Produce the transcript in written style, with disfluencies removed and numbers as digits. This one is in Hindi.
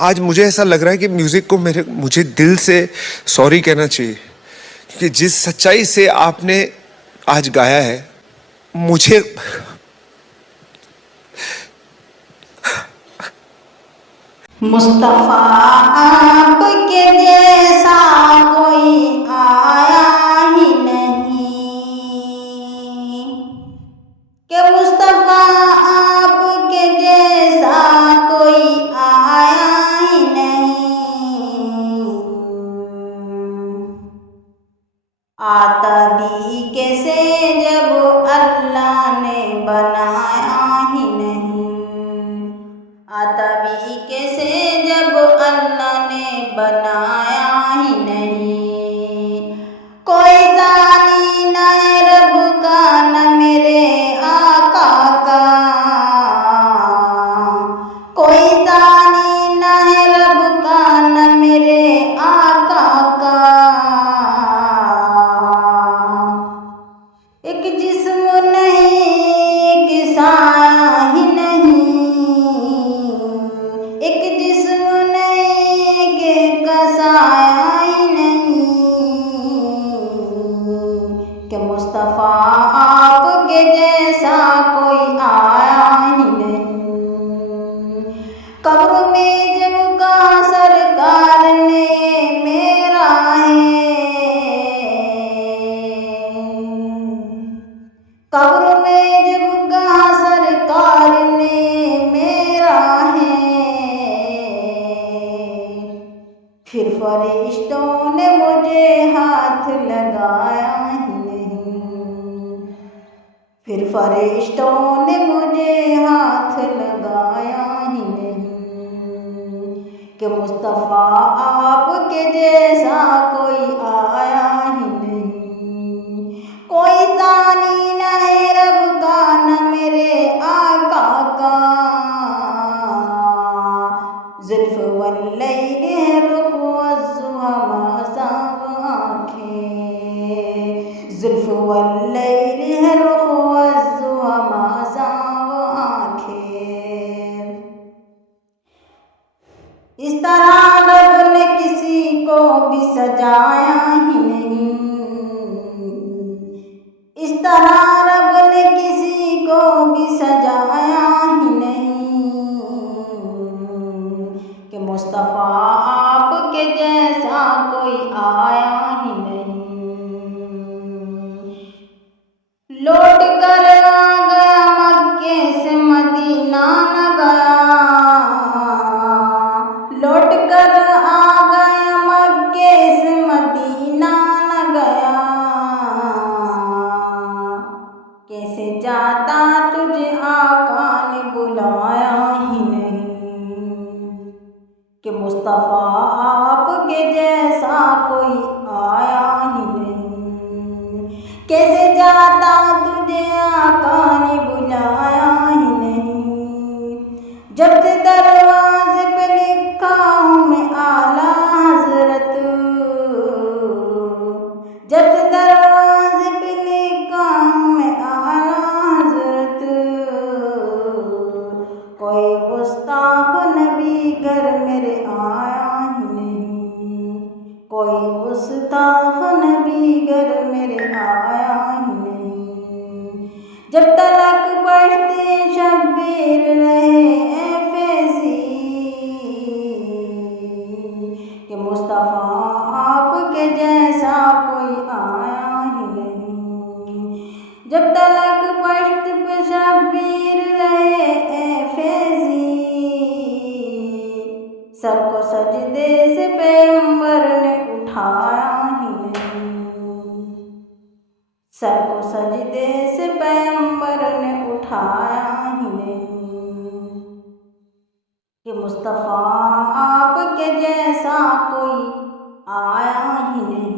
आज मुझे ऐसा लग रहा है कि म्यूज़िक को मुझे दिल से सॉरी कहना चाहिए, क्योंकि जिस सच्चाई से आपने आज गाया है, मुझे मुस्तफा आपके जैसा कोई आया ही नहीं, कि मुस्तफा आपके जैसा कोई आया ही नहीं। आता भी कैसे जब अल्लाह ने बनाया ही नहीं, आता भी कैसे जब अल्लाह ने बनाया ही नहीं। कोई जानी न है रब का न मेरे आका का, कोई जानी न है रब का न मेरे आका का। एक जिस्म नहीं एक साया ही नहीं, एक जिस्म नहीं एक साया ही नहीं, कि मुस्तफा आपके जैसा कोई आया ही नहीं। कब्र में जब कहा सरकार ने मेरा है, कब्र में जब कहा सरकार ने मेरा है, फिर फरिश्तों ने मुझे हाथ लगाया ही नहीं, फिर फरिश्तों ने मुझे हाथ लगाया ही नहीं, कि मुस्तफा आपके जैसा कोई आया ही नहीं। कोई जानी न है रब का न मेरे आका का, जुल्फ वल्लैल है रुख वज़्ज़ुहा मासाब आँखें, जुल्फ वल्लैल है रुख वज़्ज़ुहा मासाब आँखें। इस तरह रब ने किसी को भी सजाया ही नहीं, इस तरह रब ने किसी को भी सजाया ही नहीं, कि मुस्तफा आपके जैसा कोई आया ही नहीं। लौट कर आ गया मक्के से मदीना न गया, लौट कर आ गया मक्के से मदीना न गया। कैसे जाता तुझे आका ने बुलाया ही नहीं, कि मुस्तफा आपके जैसा कोई आया ही नहीं। कैसे जाता तुझे आका ने बुलाया ही नहीं। जब से दरवाजे पे लिखा हूँ मैं आला हजरत, जब से दरवाजे पे लिखा हूँ मैं आला हजरत, कोई गुस्ताख नबी घर मेरे आया ही नहीं, कोई गुस्ताख नबी घर मेरे आया ही नहीं। जब तलक बढ़ते शब्बीर रहे ए फैज़ी, कि मुस्तफा आपके जैसा कोई आया ही नहीं। जब तलक पश्त पे शब्बीर रहे ए फैज़ी, सर को सजदे से पैगंबर ने उठाया ही नहीं, सर को सजदे से पैगंबर ने उठाया ही नहीं, कि मुस्तफा आपके जैसा कोई आया ही नहीं।